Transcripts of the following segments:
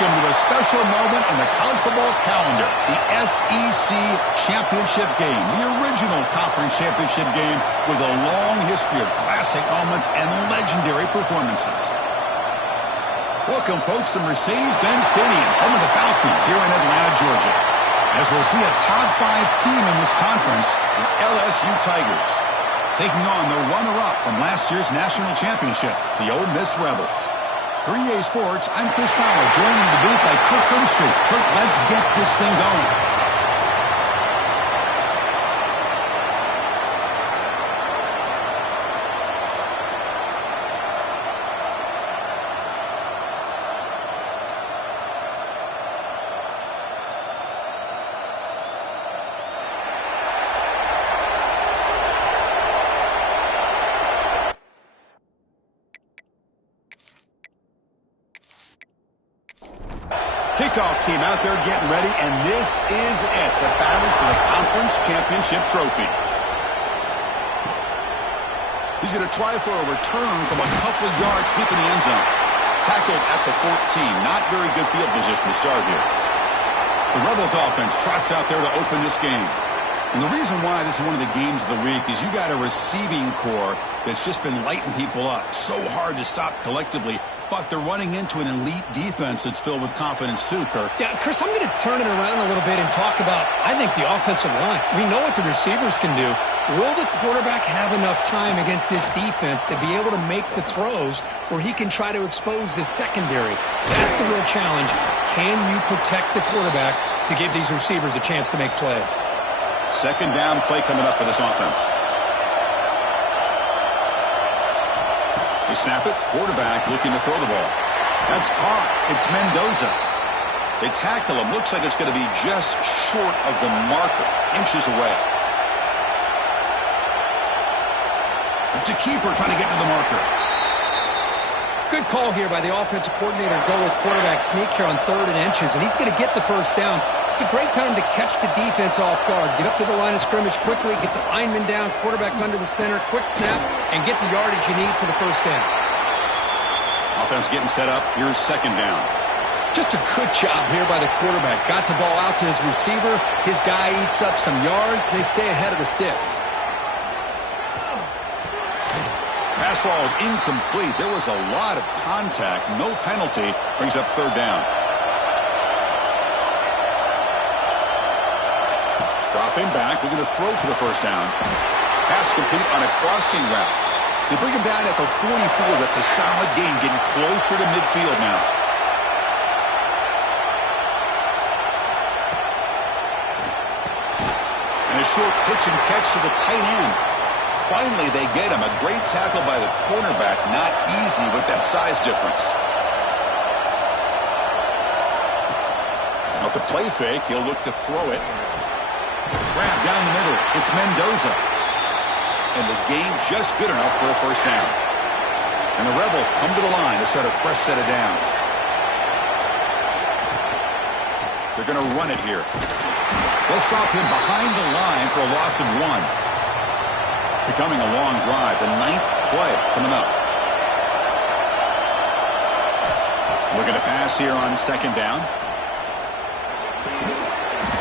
Welcome to a special moment in the college football calendar, the SEC Championship game, the original conference championship game with a long history of classic moments and legendary performances. Welcome, folks, to Mercedes-Benz Stadium, home of the Falcons here in Atlanta, Georgia, as we'll see a top 5 team in this conference, the LSU Tigers, taking on the runner-up from last year's national championship, the Ole Miss Rebels. For EA Sports, I'm Chris Fowler, joined in the booth by Kirk Herbstreit. Kirk, let's get this thing going. Kickoff team out there getting ready, and this is it, the battle for the conference championship trophy. He's going to try for a return from a couple of yards deep in the end zone. Tackled at the 14. Not very good field position to start here. The Rebels offense trots out there to open this game. And the reason why this is one of the games of the week is you got a receiving core that's just been lighting people up. So hard to stop collectively, but they're running into an elite defense that's filled with confidence too, Kirk. Yeah, Chris, I'm going to turn it around a little bit and talk about, I think, the offensive line. We know what the receivers can do. Will the quarterback have enough time against this defense to be able to make the throws where he can try to expose the secondary? That's the real challenge. Can you protect the quarterback to give these receivers a chance to make plays? Second down play coming up for this offense. They snap it. Quarterback looking to throw the ball. That's caught. It's Mendoza. They tackle him. Looks like it's going to be just short of the marker. Inches away. It's a keeper trying to get to the marker. Good call here by the offensive coordinator to go with quarterback sneak here on 3rd and inches, and he's going to get the first down. It's a great time to catch the defense off guard. Get up to the line of scrimmage quickly, get the lineman down, quarterback under the center, quick snap, and get the yardage you need for the first down. Offense getting set up. Here's second down. Just a good job here by the quarterback. Got the ball out to his receiver. His guy eats up some yards. They stay ahead of the sticks. Pass ball is incomplete. There was a lot of contact. No penalty. Brings up 3rd down. Dropping back. Looking to throw for the first down. Pass complete on a crossing route. They bring him down at the 44. That's a solid gain. Getting closer to midfield now. And a short pitch and catch to the tight end. Finally, they get him. A great tackle by the cornerback. Not easy with that size difference. Off the play fake, he'll look to throw it. Grab down the middle. It's Mendoza. And the gain just good enough for a first down. And the Rebels come to the line to set a fresh set of downs. They're going to run it here. They'll stop him behind the line for a loss of 1. Becoming a long drive. The 9th play coming up. Looking to pass here on second down.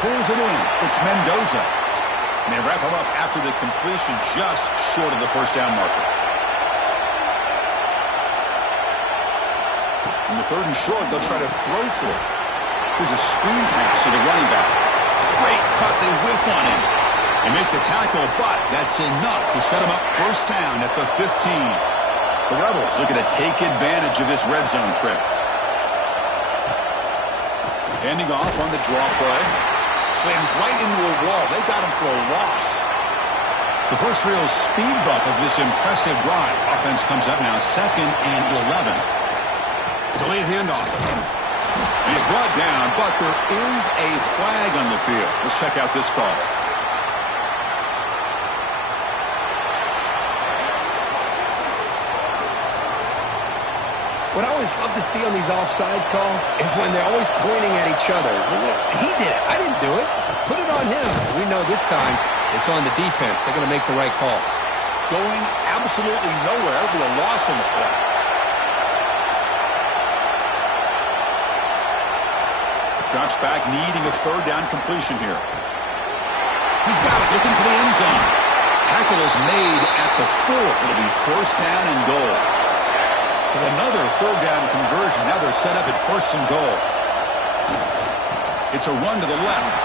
Pulls it in. It's Mendoza. And they wrap him up after the completion just short of the first down marker. In the 3rd and short, they'll try to throw for it. Here's a screen pass to the running back. Great cut. They whiff on him. They make the tackle, but that's enough to set him up first down at the 15. The Rebels looking to take advantage of this red zone trip. Handing off on the draw play. Slams right into a wall. They got him for a loss. The first real speed bump of this impressive drive. Offense comes up now 2nd and 11. Delayed handoff. He's brought down, but there is a flag on the field. Let's check out this call. What I always love to see on these offsides call is when they're always pointing at each other. He did it. I didn't do it. Put it on him. We know this time it's on the defense. They're going to make the right call. Going absolutely nowhere with a loss on the play. Drops back, needing a third down completion here. He's got it, looking for the end zone. Tackle is made at the 4. It'll be first down and goal. So another third down conversion. Now they're set up at first and goal. It's a run to the left.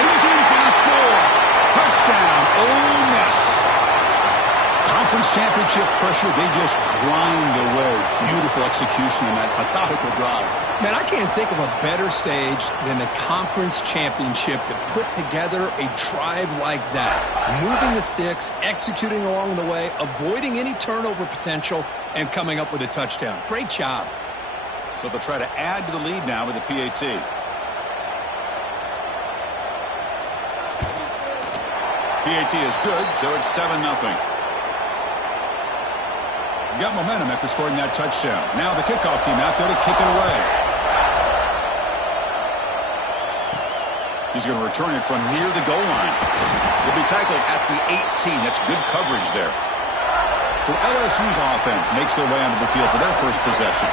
And he's in for the score. Touchdown, Ole Miss. Conference championship pressure, they just grind away. Beautiful execution in that methodical drive. Man, I can't think of a better stage than the conference championship to put together a drive like that. Moving the sticks, executing along the way, avoiding any turnover potential, and coming up with a touchdown. Great job. So they'll try to add to the lead now with the PAT. PAT is good, so it's 7-0. Got momentum after scoring that touchdown. Now the kickoff team out there to kick it away. He's going to return it from near the goal line. He'll be tackled at the 18. That's good coverage there. So LSU's offense makes their way onto the field for their first possession.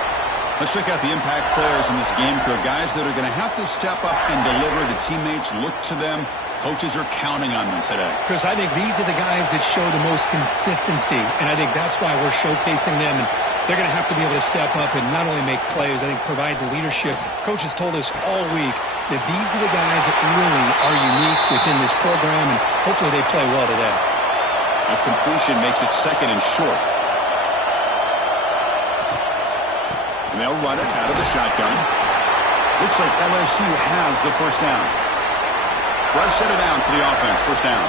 Let's check out the impact players in this game crew. Guys that are going to have to step up and deliver. The teammates look to them. Coaches are counting on them today. Chris, I think these are the guys that show the most consistency, and I think that's why we're showcasing them. And they're going to have to be able to step up and not only make plays, I think provide the leadership. Coach has told us all week that these are the guys that really are unique within this program, and hopefully they play well today. A completion makes it second and short. And they'll run it out of the shotgun. Looks like LSU has the first down. Fresh set of downs for the offense. First down.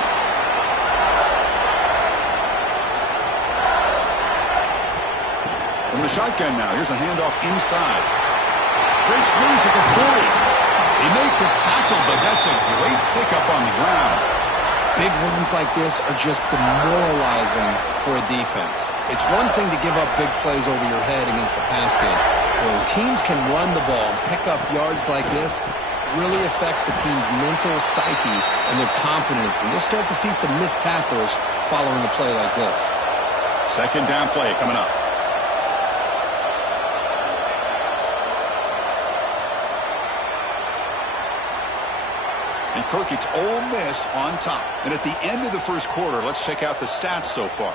From the shotgun now. Here's a handoff inside. Breaks loose at the 40. They make the tackle, but that's a great pickup on the ground. Big runs like this are just demoralizing for a defense. It's one thing to give up big plays over your head against the pass game. When teams can run the ball and pick up yards like this, really affects the team's mental psyche and their confidence. And you'll start to see some missed tackles following a play like this. Second down play coming up. And Kirk, it's Ole Miss on top. And at the end of the first quarter, let's check out the stats so far.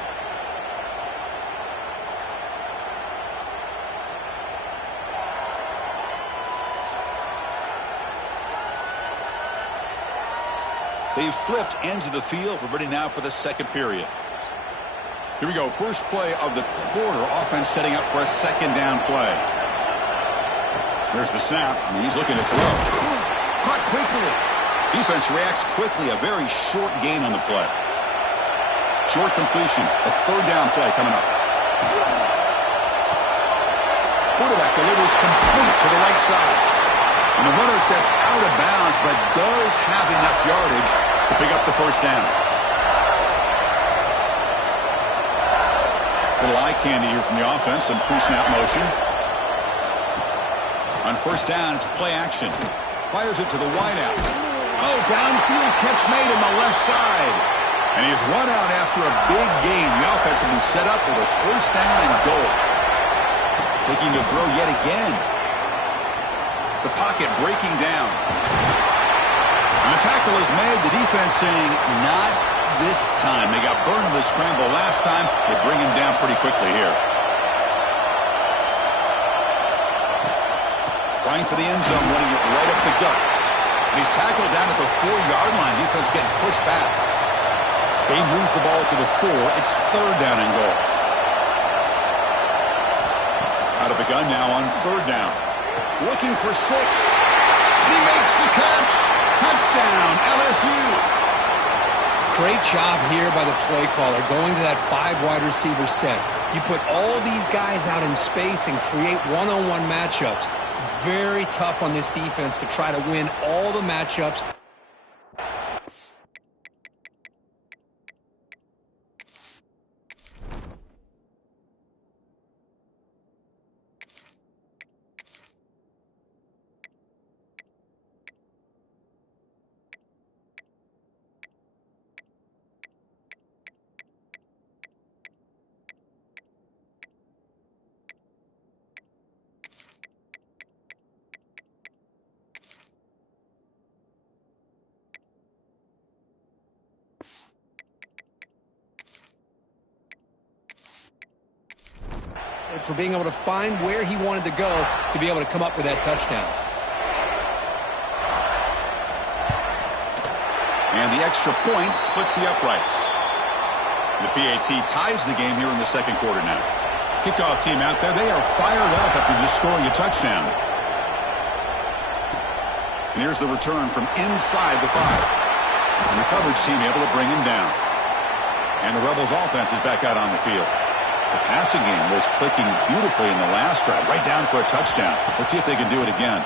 They've flipped ends of the field. We're ready now for the second period. Here we go. First play of the quarter. Offense setting up for a second down play. There's the snap. And he's looking to throw. Caught quickly. Defense reacts quickly. A very short gain on the play. Short completion. A third down play coming up. Quarterback delivers complete to the right side. And the runner steps out of bounds, but does have enough yardage to pick up the first down. Little eye candy here from the offense. Some pre-snap motion. On first down, it's play action. Fires it to the wideout. Oh, downfield catch made on the left side. And he's run out after a big gain. The offense will be set up with a first down and goal. Looking to throw yet again. The pocket breaking down. And the tackle is made. The defense saying, not this time. They got burned in the scramble last time. They bring him down pretty quickly here. Trying for the end zone, running it right up the gut. And he's tackled down at the 4-yard line. Defense getting pushed back. He moves the ball to the 4. It's third down and goal. Out of the gun now on third down. Looking for 6. He makes the catch. Touchdown, LSU. Great job here by the play caller, going to that 5 wide receiver set. You put all these guys out in space and create one-on-one matchups. It's very tough on this defense to try to win all the matchups. for being able to find where he wanted to go to be able to come up with that touchdown. And the extra point splits the uprights. The PAT ties the game here in the second quarter now. Kickoff team out there, they are fired up after just scoring a touchdown. And here's the return from inside the 5. And the coverage team able to bring him down. And the Rebels offense is back out on the field. The passing game was clicking beautifully in the last drive, right down for a touchdown. Let's see if they can do it again.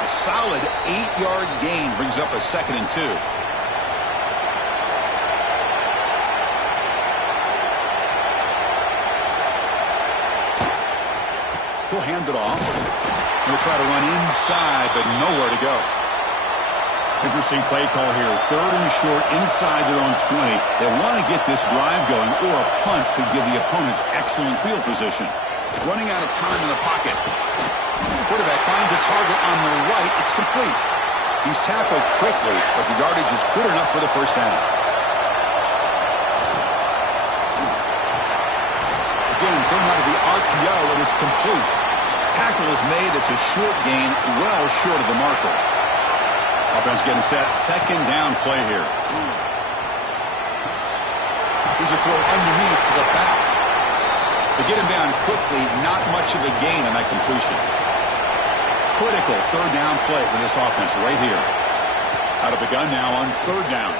A solid 8-yard gain brings up a 2nd and 2. He'll hand it off. He'll try to run inside, but nowhere to go. Interesting play call here. 3rd and short inside their own 20. They want to get this drive going, or a punt could give the opponents excellent field position. Running out of time in the pocket. The quarterback finds a target on the right. It's complete. He's tackled quickly, but the yardage is good enough for the first down. Again, thrown out of the RPO, and it's complete. Tackle is made. It's a short gain, well short of the marker. Offense getting set. 2nd down play here. Here's a throw underneath to the back. They get him down quickly. Not much of a gain on that completion. Critical 3rd down play for this offense right here. Out of the gun now on 3rd down.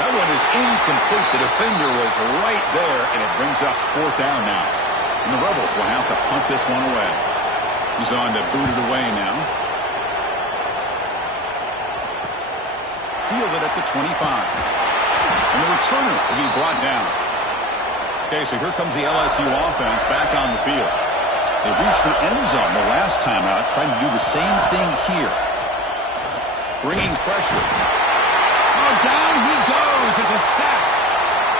That one is incomplete. The defender was right there, and it brings up 4th down now. And the Rebels will have to punt this one away. He's on to boot it away now. Field it at the 25. And the returner will be brought down. Okay, so here comes the LSU offense back on the field. They reached the end zone the last time out, trying to do the same thing here. Bringing pressure. Oh, down he goes. It's a sack.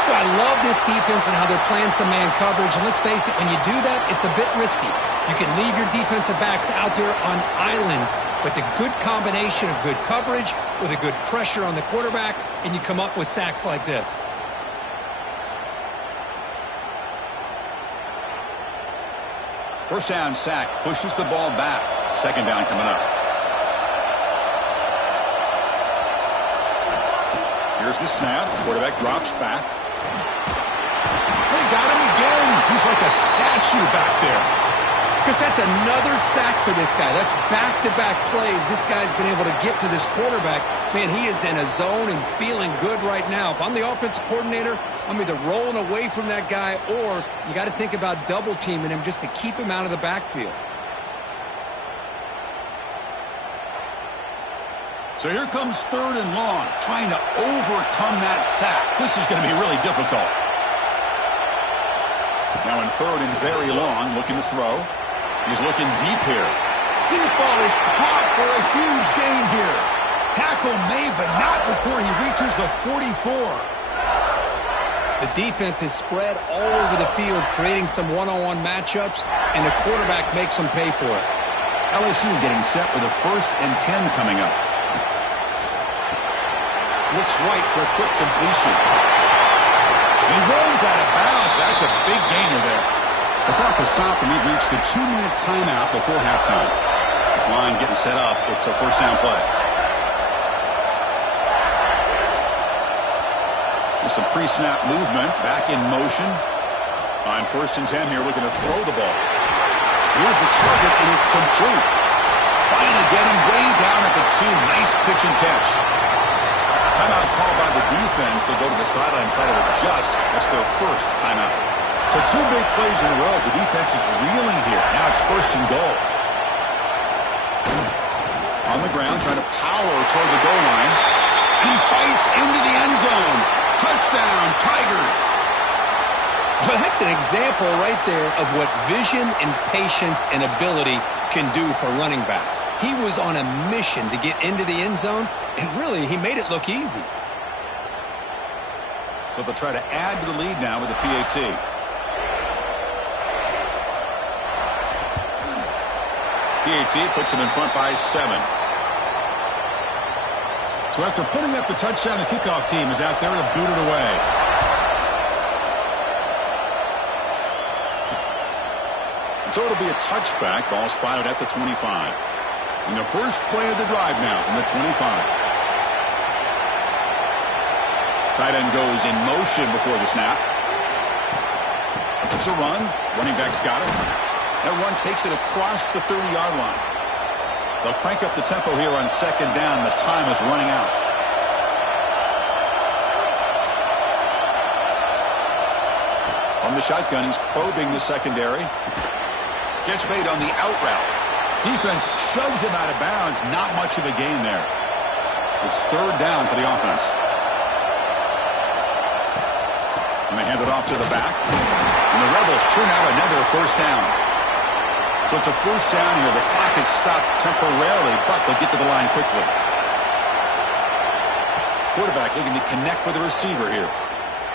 Well, I love this defense and how they're playing some man coverage. And let's face it, when you do that, it's a bit risky. You can leave your defensive backs out there on islands, but the good combination of good coverage with a good pressure on the quarterback, and you come up with sacks like this. First down sack pushes the ball back. 2nd down coming up. Here's the snap. Quarterback drops back. They got him again. He's like a statue back there. Because that's another sack for this guy. That's back-to-back plays. This guy's been able to get to this quarterback. Man, he is in a zone and feeling good right now. If I'm the offensive coordinator, I'm either rolling away from that guy, or you got to think about double-teaming him just to keep him out of the backfield. So here comes 3rd and long, trying to overcome that sack. This is going to be really difficult. Now in 3rd and very long, looking to throw. He's looking deep here. Deep ball is caught for a huge gain here. Tackle made, but not before he reaches the 44. The defense is spread all over the field, creating some one-on-one matchups, and the quarterback makes them pay for it. LSU getting set with a 1st and 10 coming up. Looks right for a quick completion. He rolls out of bounds. That's a big gainer there. The clock has stopped, and we've reached the 2-minute timeout before halftime. This line getting set up. It's a 1st down play. There's some pre-snap movement. Back in motion. On 1st and 10 here, looking to throw the ball. Here's the target, and it's complete. Finally getting way down at the 2. Nice pitch and catch. Timeout called by the defense. They'll go to the sideline and try to adjust. That's their 1st timeout. So 2 big plays in a row. The defense is reeling here. Now it's 1st and goal. On the ground, trying to power toward the goal line. And he fights into the end zone. Touchdown, Tigers. Well, that's an example right there of what vision and patience and ability can do for running back. He was on a mission to get into the end zone, and really, he made it look easy. So they'll try to add to the lead now with the PAT. PAT puts them in front by 7. So after putting up the touchdown, the kickoff team is out there to boot it away. And so it'll be a touchback. Ball spotted at the 25. And the first play of the drive now from the 25. Tight end goes in motion before the snap. It's a run. Running back's got it. That run takes it across the 30-yard line. They'll crank up the tempo here on second down. The time is running out. On the shotgun, he's probing the secondary. Catch made on the out route. Defense shoves him out of bounds. Not much of a gain there. It's third down for the offense. And they hand it off to the back. And the Rebels churn out another first down. So it's a first down here. The clock is stopped temporarily, but they'll get to the line quickly. Quarterback looking to connect with the receiver here.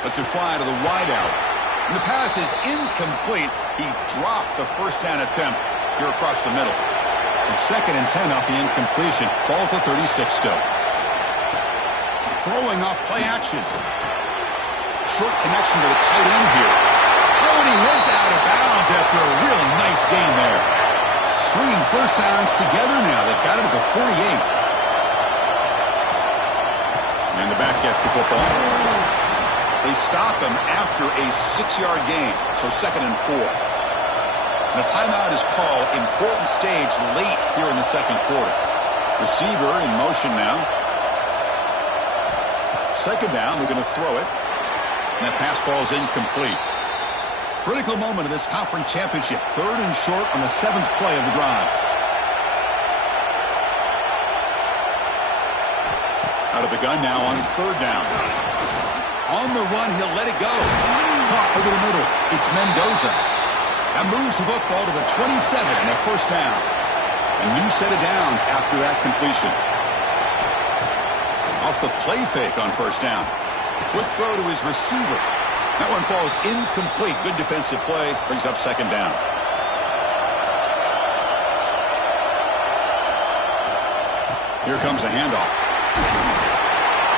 Lets it fly to the wideout. And the pass is incomplete. He dropped the first down attempt here across the middle. It's 2nd and 10 off the incompletion. Ball at the 36 still. Throwing off play action. Short connection to the tight end here. Oh, and he heads out of bounds after a really nice gain there. Stringing first downs together now. They've got it at the 48. And the back gets the football. They stop him after a 6-yard gain. So 2nd and 4. And a timeout is called. Important stage late here in the second quarter. Receiver in motion now. Second down. We're going to throw it. And that pass ball is incomplete. Critical moment of this conference championship. 3rd and short on the 7th play of the drive. Out of the gun now on 3rd down. On the run, he'll let it go. Caught over the middle. It's Mendoza. That moves the football to the 27 and a first down. A new set of downs after that completion. Off the play fake on first down. Quick throw to his receiver. That one falls incomplete. Good defensive play. Brings up 2nd down. Here comes a handoff.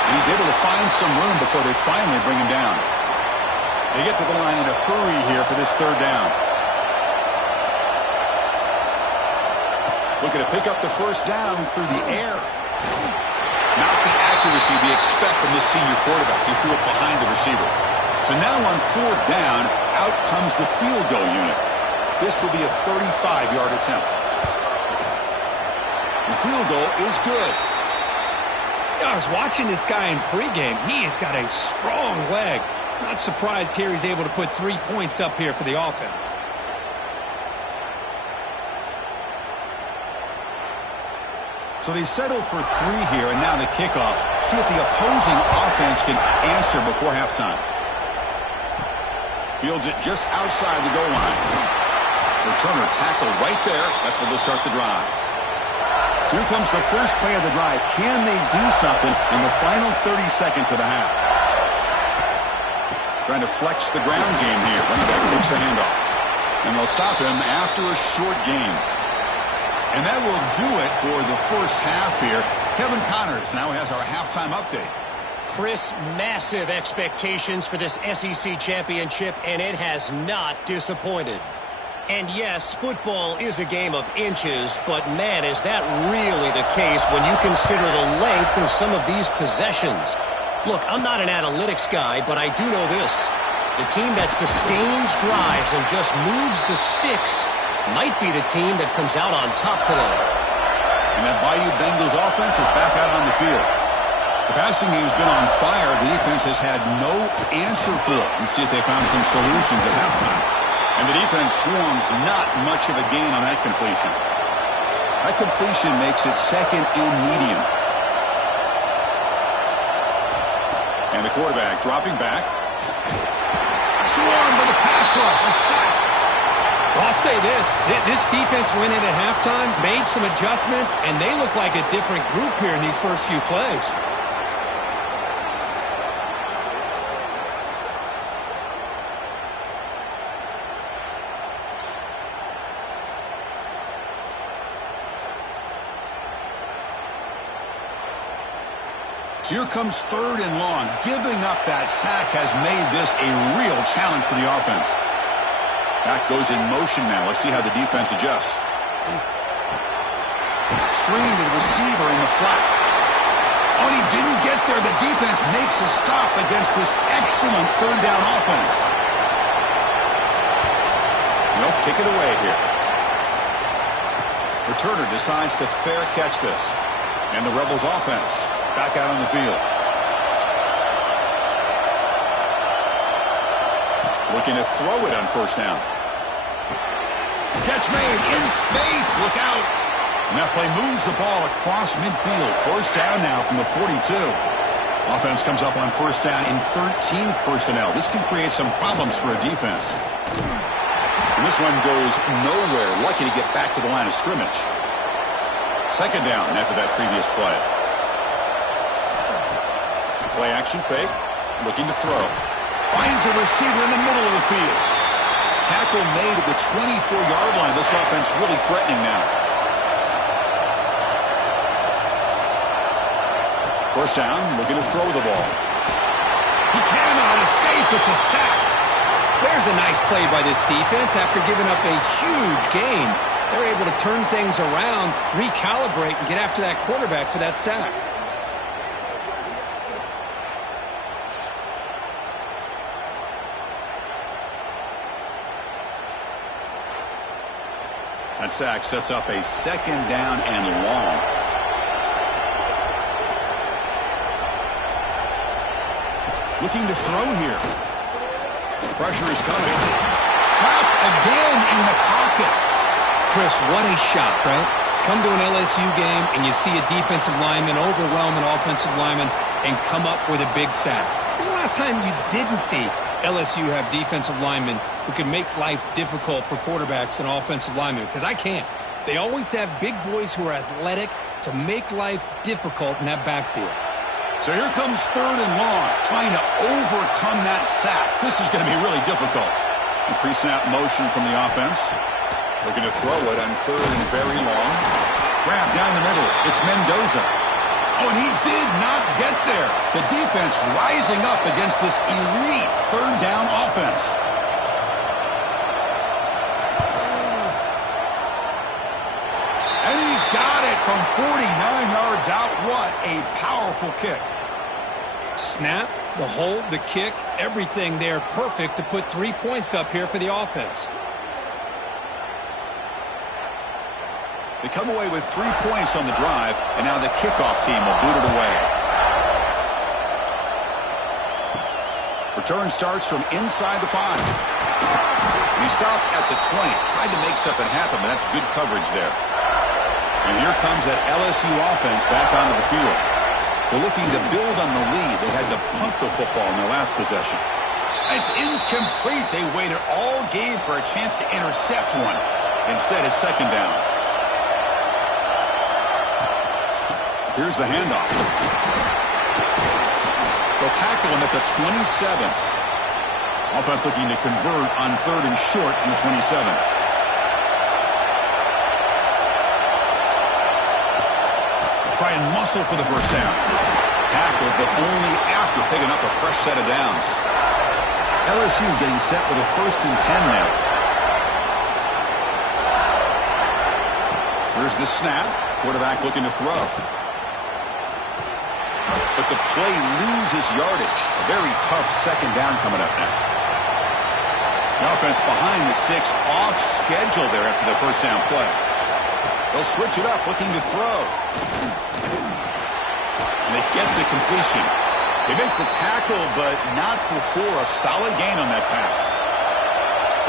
And he's able to find some room before they finally bring him down. They get to the line in a hurry here for this 3rd down. Looking to pick up the first down through the air. Not the accuracy we expect from this senior quarterback. He threw it behind the receiver. So now on 4th down, out comes the field goal unit. This will be a 35-yard attempt. The field goal is good. I was watching this guy in pregame. He has got a strong leg. Not surprised here he's able to put 3 points up here for the offense. So they settled for 3 here, and now the kickoff. See if the opposing offense can answer before halftime. Fields it just outside the goal line. Returner tackled right there. That's where they'll start the drive. So here comes the first play of the drive. Can they do something in the final 30 seconds of the half? Trying to flex the ground game here. Running back takes the handoff. And they'll stop him after a short gain. And that will do it for the first half here. Kevin Connors now has our halftime update. Chris, massive expectations for this SEC championship, and it has not disappointed. And yes, football is a game of inches, but man, is that really the case when you consider the length of some of these possessions. Look, I'm not an analytics guy, but I do know this. The team that sustains drives and just moves the sticks might be the team that comes out on top today. And that Bayou Bengals offense is back out on the field. The passing game's been on fire. The defense has had no answer for it. And see if they found some solutions at halftime. And the defense swarms not much of a gain on that completion. That completion makes it 2nd and medium. And the quarterback dropping back. Swarmed by the pass rush. A sack. Well, I'll say this. This defense went in at halftime, made some adjustments, and they look like a different group here in these first few plays. So here comes 3rd and long. Giving up that sack has made this a real challenge for the offense. Back goes in motion now. Let's see how the defense adjusts. Screen to the receiver in the flat. Oh, he didn't get there. The defense makes a stop against this excellent third down offense. They'll kick it away here. Returner decides to fair catch this. And the Rebels offense back out on the field. Looking to throw it on first down. Catch made in space. Look out. And that play moves the ball across midfield. First down now from the 42. Offense comes up on first down in 13 personnel. This can create some problems for a defense. And this one goes nowhere. Lucky to get back to the line of scrimmage. Second down after that previous play. Play action fake. Looking to throw. Finds a receiver in the middle of the field. Tackle made at the 24-yard line. This offense really threatening now. First down, looking to throw the ball. He cannot escape. It's a sack. There's a nice play by this defense after giving up a huge gain. They're able to turn things around, recalibrate, and get after that quarterback for that sack. That sack sets up a second down and long. Looking to throw here. Pressure is coming. Trapped again in the pocket. Chris, what a shot, right? Come to an LSU game and you see a defensive lineman overwhelm an offensive lineman and come up with a big sack. When was the last time you didn't see LSU have defensive linemen who can make life difficult for quarterbacks and offensive linemen? Because I can't. They always have big boys who are athletic to make life difficult in that backfield. So here comes third and long, trying to overcome that sack. This is going to be really difficult. The pre-snap motion from the offense. Looking to throw it on third and very long. Grab down the middle. It's Mendoza. Oh, and he did not get there. The defense rising up against this elite third down offense. And he's got it from 49 yards out. What a powerful kick. Snap, the hold, the kick, everything there perfect to put 3 points up here for the offense. They come away with 3 points on the drive, and now the kickoff team will boot it away. Return starts from inside the 5. He stopped at the 20. Tried to make something happen, but that's good coverage there. And here comes that LSU offense back onto the field. They're looking to build on the lead. They had to punt the football in their last possession. It's incomplete. They waited all game for a chance to intercept one. Instead, it's second down. Here's the handoff. They'll tackle him at the 27. Offense looking to convert on third and short in the 27. Try and muscle for the first down. Tackled, but only after picking up a fresh set of downs. LSU getting set with a 1st and 10 now. Here's the snap. Quarterback looking to throw. But the play loses yardage. A very tough second down coming up now. The offense behind the 6, off schedule there after the first down play. They'll switch it up, looking to throw. And they get the completion. They make the tackle, but not before a solid gain on that pass.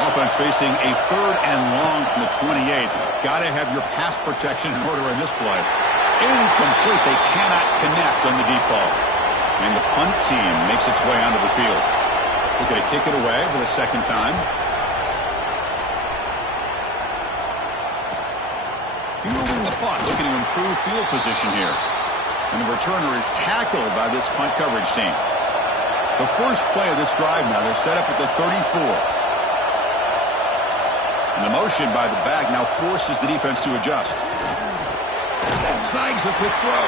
Offense facing a third and long from the 28. Got to have your pass protection in order in this play. Incomplete. They cannot connect on the deep ball. And the punt team makes its way onto the field. We're going to kick it away for the second time. Fielding the punt, looking to improve field position here. And the returner is tackled by this punt coverage team. The first play of this drive now, they're set up at the 34. And the motion by the back now forces the defense to adjust. Snags the quick throw.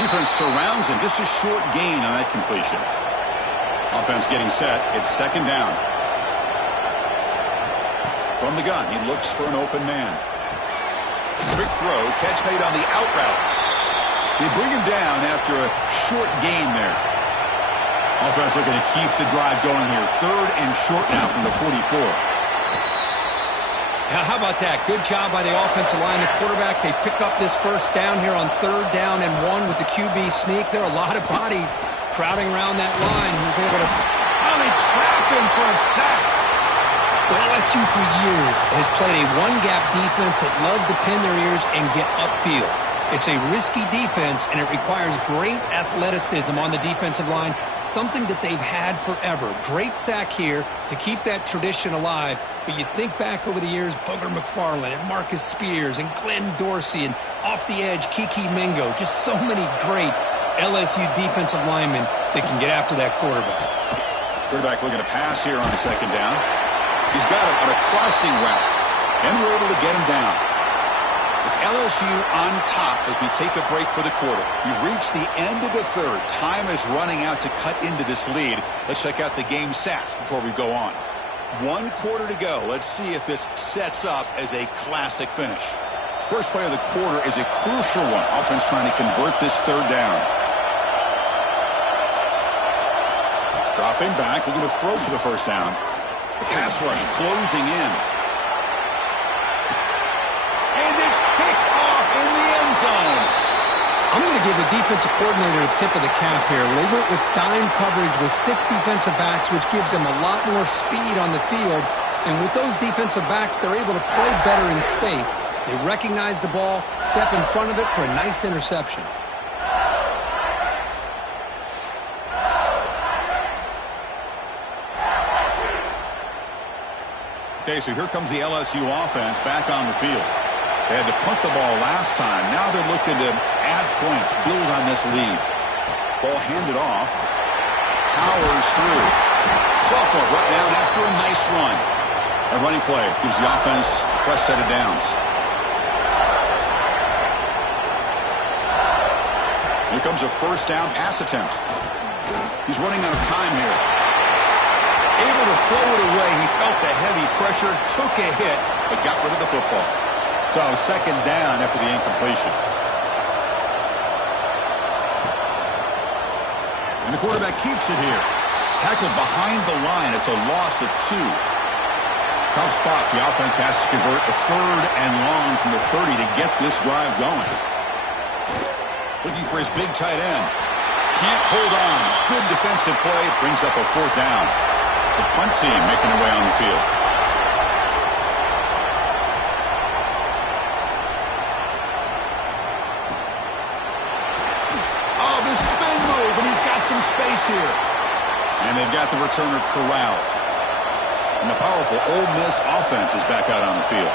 Defense surrounds him. Just a short gain on that completion. Offense getting set. It's second down. From the gun, he looks for an open man. Quick throw, catch made on the out route. They bring him down after a short gain there. Offense looking to keep the drive going here. 3rd and short now from the 44. Now, how about that? Good job by the offensive line. The quarterback, they pick up this first down here on 3rd down and 1 with the QB sneak. There are a lot of bodies crowding around that line. He was able to... Oh, they trap him for a sack. Well, LSU for years has played a one-gap defense that loves to pin their ears and get upfield. It's a risky defense, and it requires great athleticism on the defensive line, something that they've had forever. Great sack here to keep that tradition alive. But you think back over the years, Booger McFarland and Marcus Spears and Glenn Dorsey and off the edge, Kiki Mingo. Just so many great LSU defensive linemen that can get after that quarterback. Quarterback looking to pass here on 2nd down. He's got him on a crossing route, and we're able to get him down. It's LSU on top as we take a break for the quarter. We've reached the end of the 3rd. Time is running out to cut into this lead. Let's check out the game stats before we go on. 1 quarter to go. Let's see if this sets up as a classic finish. First play of the quarter is a crucial one. Offense trying to convert this 3rd down. Dropping back, looking to throw for the first down. The pass rush closing in. And it's picked off in the end zone. I'm going to give the defensive coordinator a tip of the cap here. They went with dime coverage with 6 defensive backs, which gives them a lot more speed on the field. And with those defensive backs, they're able to play better in space. They recognize the ball, step in front of it for a nice interception. Okay, so here comes the LSU offense back on the field. They had to punt the ball last time. Now they're looking to add points, build on this lead. Ball handed off. Powers through. Sophomore brought down after a nice run. A running play gives the offense a fresh set of downs. Here comes a first down pass attempt. He's running out of time here. Able to throw it away. He felt the heavy pressure, took a hit, but got rid of the football. So 2nd down after the incompletion. And the quarterback keeps it here. Tackled behind the line. It's a loss of 2. Tough spot. The offense has to convert a 3rd and long from the 30 to get this drive going. Looking for his big tight end. Can't hold on. Good defensive play. Brings up a 4th down. The punt team making their way on the field. Oh, the spin move, and he's got some space here. And they've got the returner corralled. And the powerful Ole Miss offense is back out on the field.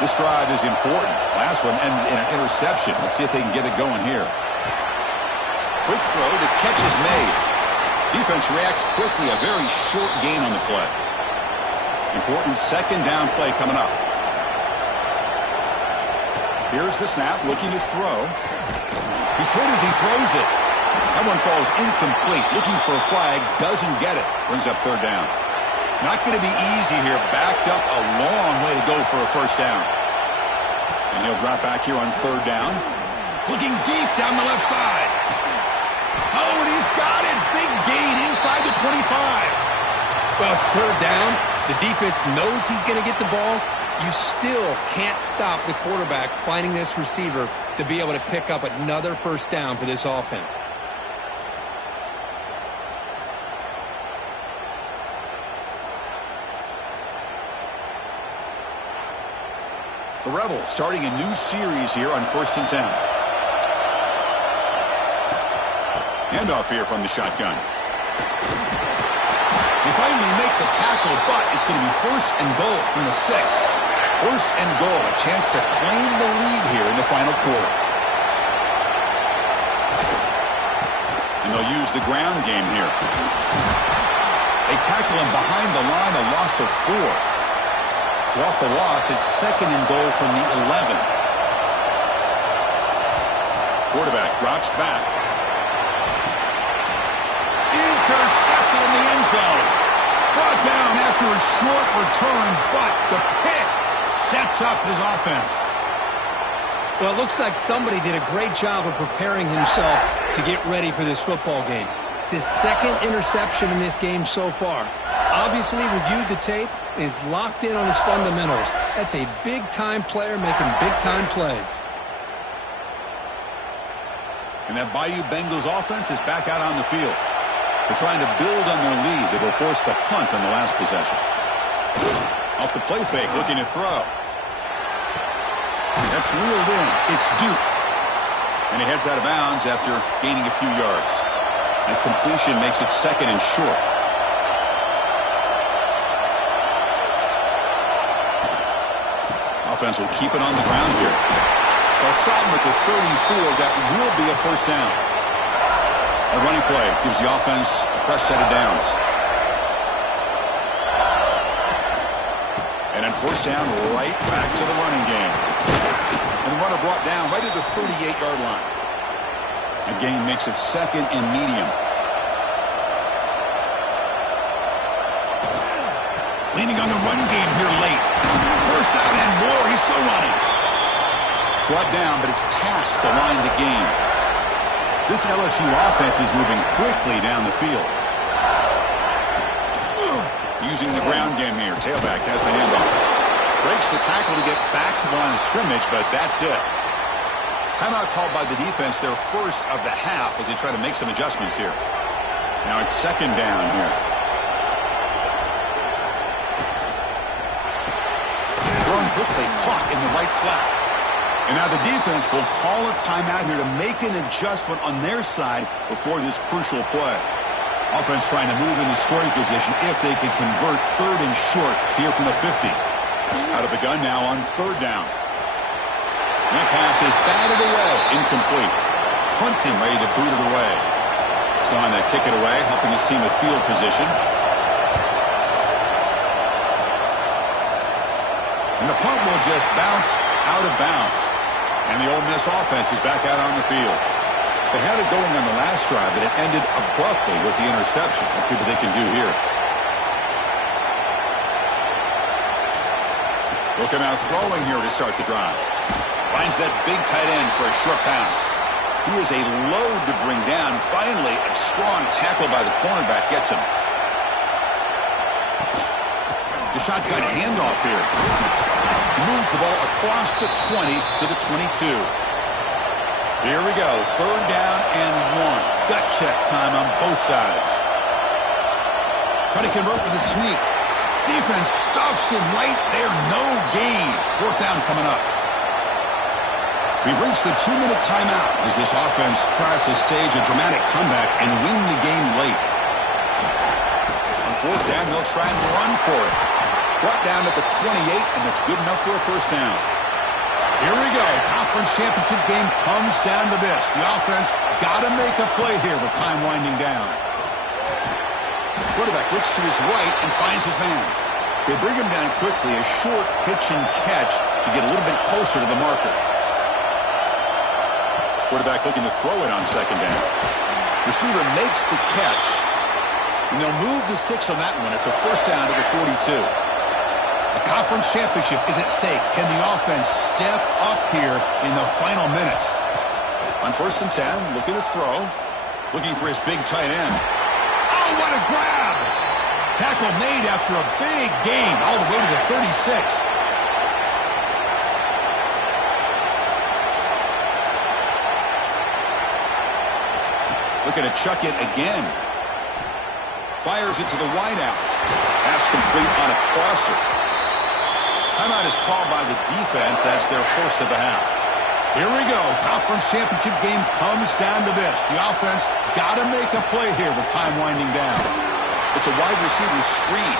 This drive is important. Last one ended in an interception. Let's see if they can get it going here. Quick throw, the catch is made. Defense reacts quickly, a very short gain on the play. Important 2nd down play coming up. Here's the snap, looking to throw. He's hit as he throws it. That one falls incomplete. Looking for a flag, doesn't get it. Brings up 3rd down. Not going to be easy here. Backed up a long way to go for a first down. And he'll drop back here on 3rd down. Looking deep down the left side. Oh, and he's got it. Big gain inside the 25. Well, it's 3rd down. The defense knows he's going to get the ball. You still can't stop the quarterback finding this receiver to be able to pick up another first down for this offense. The Rebels starting a new series here on 1st and 10. Handoff here from the shotgun. They finally make the tackle, but it's going to be 1st and goal from the 6. 1st and goal, a chance to claim the lead here in the final quarter. And they'll use the ground game here. They tackle him behind the line, a loss of 4. So off the loss, it's 2nd and goal from the 11. Quarterback drops back. Intercepted in the end zone. Brought down after a short return, but the pick sets up his offense. Well, it looks like somebody did a great job of preparing himself to get ready for this football game. It's his second interception in this game so far. Obviously reviewed the tape and is locked in on his fundamentals. That's a big-time player making big-time plays. And that Bayou Bengals offense is back out on the field. They're trying to build on their lead. They were forced to punt on the last possession. Off the play fake, looking to throw. That's reeled in. It's Duke. And he heads out of bounds after gaining a few yards. That completion makes it second and short. Offense will keep it on the ground here. They'll stop him at the 34. That will be a first down. A running play gives the offense a fresh set of downs. And then first down, right back to the running game. And the runner brought down right at the 38-yard line. A gain makes it second and medium. Leaning on the run game here late. First out and more. He's still running. Brought down, but it's past the line to gain. This LSU offense is moving quickly down the field. Using the ground game here. Tailback has the handoff. Breaks the tackle to get back to the line of scrimmage, but that's it. Timeout called by the defense, their first of the half, as they try to make some adjustments here. Now it's second down here. Thrown quickly, caught in the right flat. And now the defense will call a timeout here to make an adjustment on their side before this crucial play. Offense trying to move into scoring position if they can convert third and short here from the 50. Out of the gun now on third down. That pass is batted away, incomplete. Hunting ready to boot it away. So on to kick it away, helping his team with field position. And the punt will just bounce out of bounds. And the Ole Miss offense is back out on the field. They had it going on the last drive, but it ended abruptly with the interception. Let's see what they can do here. They'll come out throwing here to start the drive. Finds that big tight end for a short pass. He is a load to bring down. Finally, a strong tackle by the cornerback gets him. The shotgun handoff here. He moves the ball across the 20 to the 22. Here we go. Third down and one. Gut check time on both sides. Trying to convert with a sneak. Defense stuffs him right there. No gain. Fourth down coming up. We've reached the 2-minute timeout as this offense tries to stage a dramatic comeback and win the game late. On fourth down, they'll try and run for it. Brought down at the 28, and that's good enough for a first down. Here we go. Conference championship game comes down to this. The offense got to make a play here with time winding down. Quarterback looks to his right and finds his man. They bring him down quickly, a short pitch and catch to get a little bit closer to the marker. Quarterback looking to throw it on second down. Receiver makes the catch, and they'll move the 6 on that one. It's a first down to the 42. A conference championship is at stake. Can the offense step up here in the final minutes? On first and 10, looking to throw. Looking for his big tight end. Oh, what a grab! Tackle made after a big gain all the way to the 36. Looking to chuck it again. Fires it to the wideout. Pass complete on a crosser. Timeout is called by the defense. That's their first of the half. Here we go. Conference championship game comes down to this. The offense got to make a play here with time winding down. It's a wide receiver screen.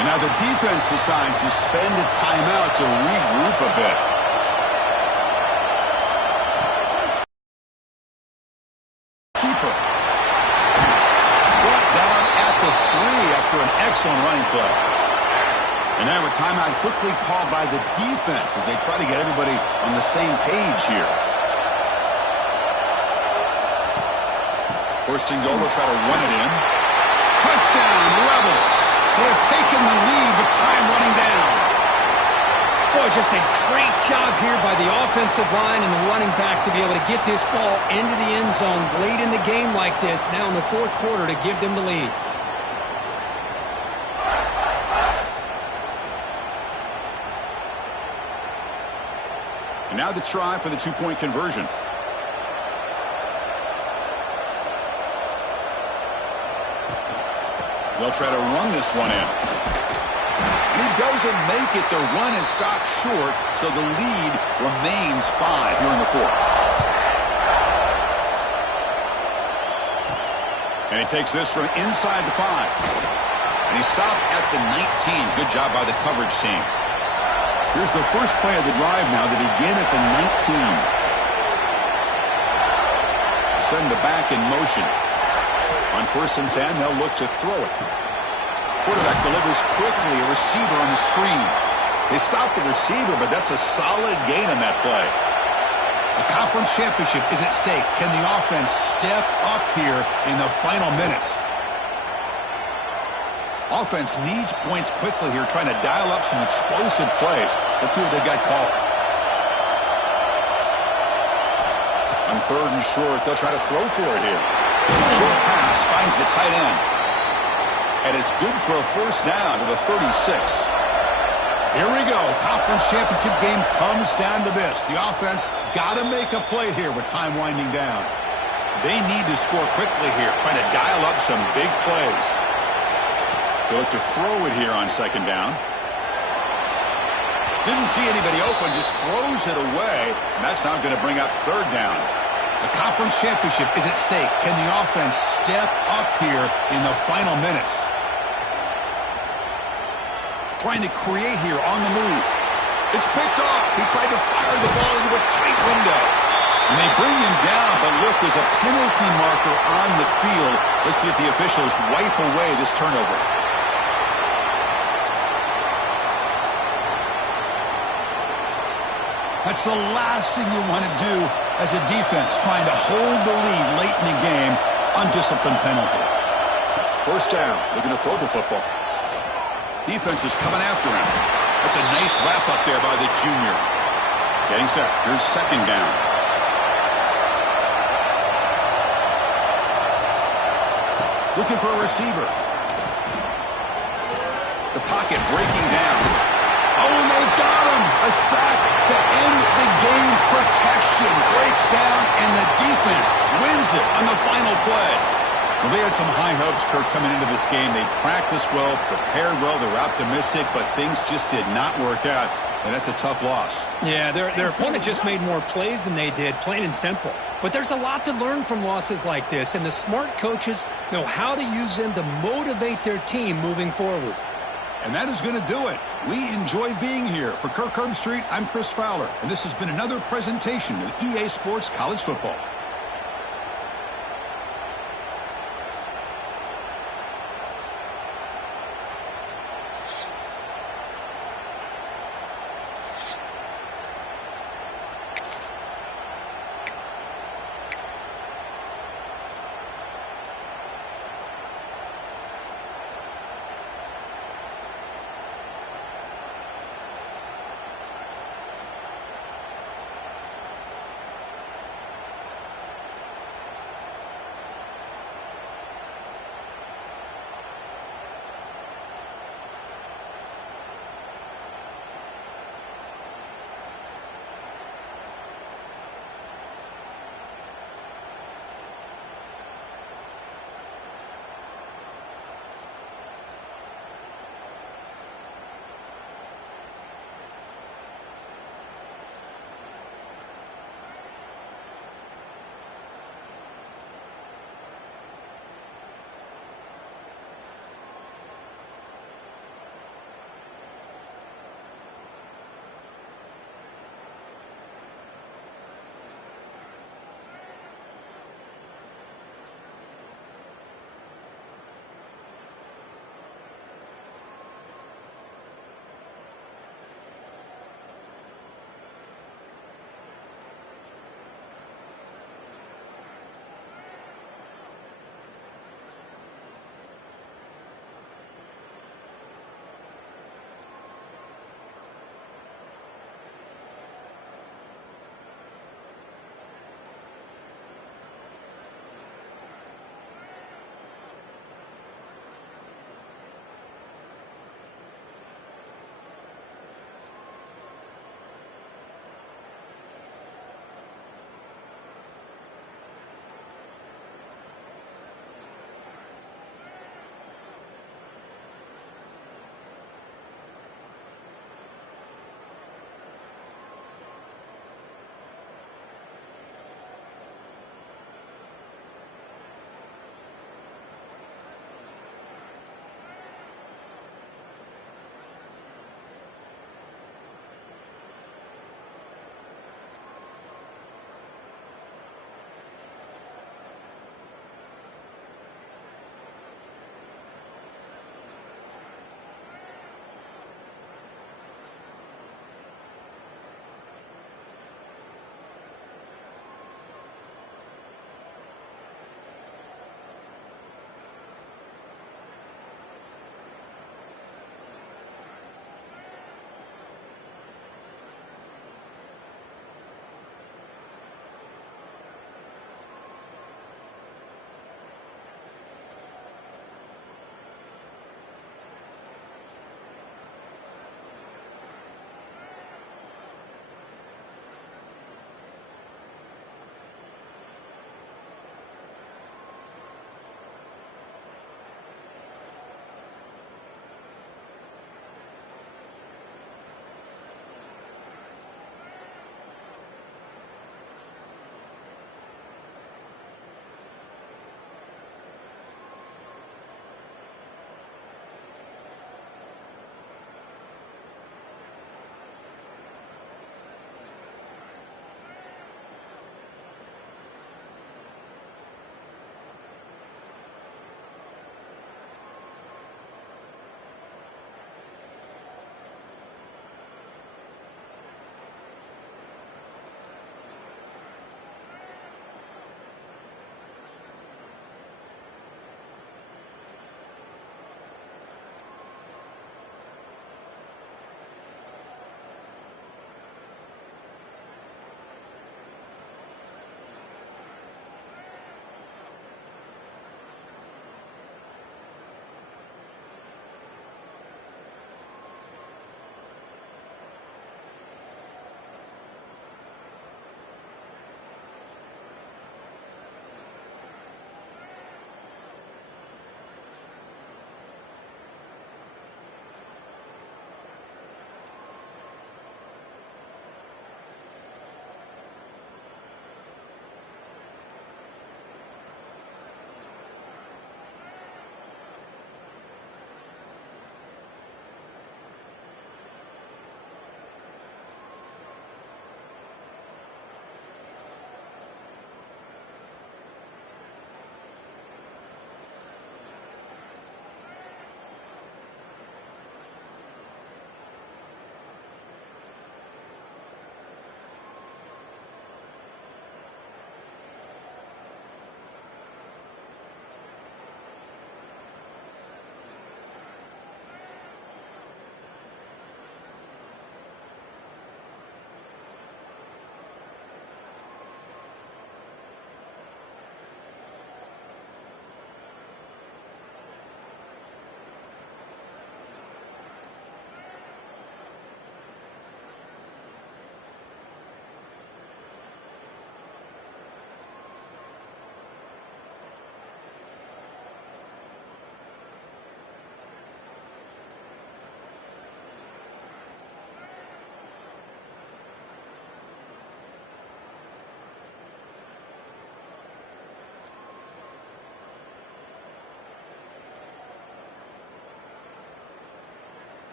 And now the defense decides to spend a timeout to regroup a bit. Keeper. Brought down at the 3 after an excellent running play. And now a timeout quickly called by the defense as they try to get everybody on the same page here. First and goal, they'll try to run it in. Touchdown, Rebels. They have taken the lead with time running down. Boy, just a great job here by the offensive line and the running back to be able to get this ball into the end zone late in the game like this, now in the fourth quarter, to give them the lead. And now the try for the two-point conversion. They'll try to run this one in. And he doesn't make it. The run is stopped short, so the lead remains 5 here in the fourth. And he takes this from inside the 5. And he stopped at the 19. Good job by the coverage team. Here's the first play of the drive now. They begin at the 19. Send the back in motion. On 1st and 10, they'll look to throw it. Quarterback delivers quickly, a receiver on the screen. They stop the receiver, but that's a solid gain on that play. The conference championship is at stake. Can the offense step up here in the final minutes? Offense needs points quickly here, trying to dial up some explosive plays. Let's see what they've got called. On 3rd and short, they'll try to throw for it here. Short pass finds the tight end. And it's good for a first down to the 36. Here we go. Conference championship game comes down to this. The offense got to make a play here with time winding down. They need to score quickly here, trying to dial up some big plays. They look to throw it here on 2nd down. Didn't see anybody open, just throws it away. And that's not going to bring up 3rd down. The conference championship is at stake. Can the offense step up here in the final minutes? Trying to create here on the move. It's picked off. He tried to fire the ball into a tight window. And they bring him down, but look, there's a penalty marker on the field. Let's see if the officials wipe away this turnover. That's the last thing you want to do as a defense, trying to hold the lead late in the game. Undisciplined penalty. 1st down, looking to throw the football. Defense is coming after him. That's a nice wrap up there by the junior. Getting set. Here's 2nd down. Looking for a receiver. The pocket breaking down. Oh, and they've got him. A sack to end the game. Protection breaks down, and the defense wins it on the final play. Well, they had some high hopes, Kirk, coming into this game. They practiced well, prepared well, they were optimistic, but things just did not work out, and that's a tough loss. Yeah, their opponent just made more plays than they did, plain and simple. But there's a lot to learn from losses like this, and the smart coaches know how to use them to motivate their team moving forward. And that is going to do it. We enjoyed being here. For Kirk Herbstreit, I'm Chris Fowler, and this has been another presentation of EA Sports College Football.